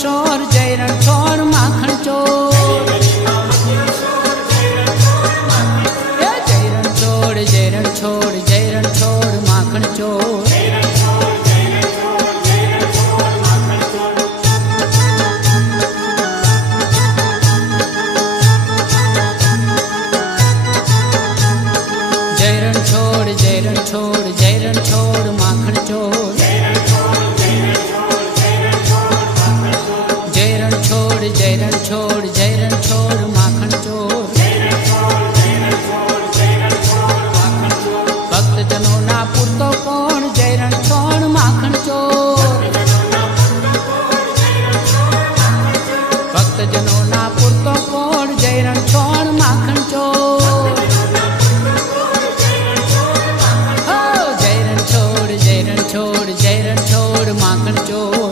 Şor, ceyran çar સજનોના પૂરતો માખણ ચોર જય રણછોડ જય રણછોડ જય રણછોડ માખણ ચોર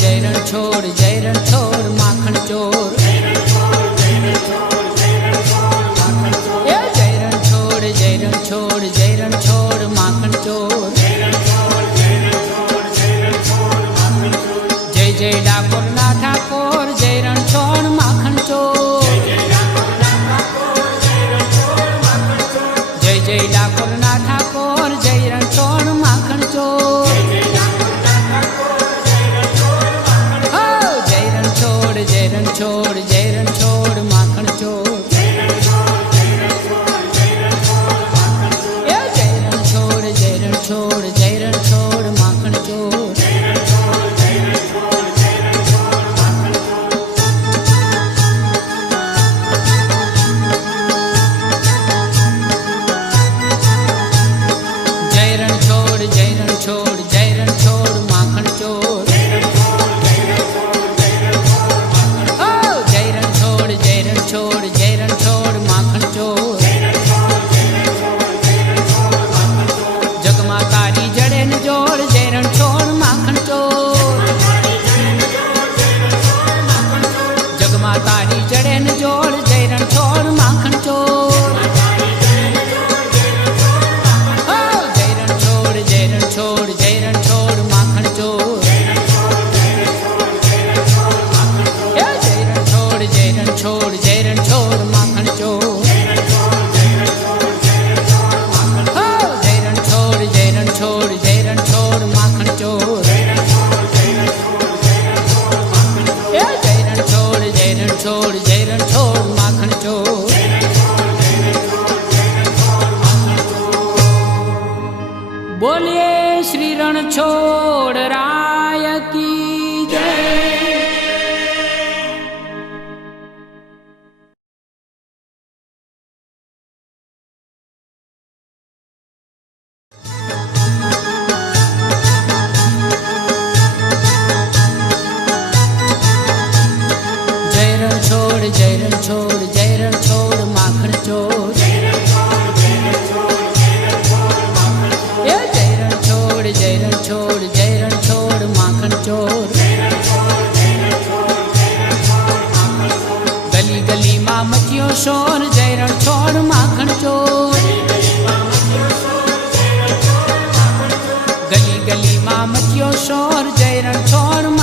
જય રણછોડ જય ઠાકોરના ઠાકોર જય રણછોડ ચોર જય જય ઠાકોરના ઠાકોર જય રણછોડ માખણ ચોર જય રણછોડ જય રણછોડ જય રણછોડ છોડ જય રણ છોડ જય રણ છોડ માખણ છોડ જય રણ છોડ જય રણ છોડ જય રણ છોડ માખણ ચોર ગલી ગલીમાં મચ્યો શોર જય રણ છોડ માખણ ચોર ગલી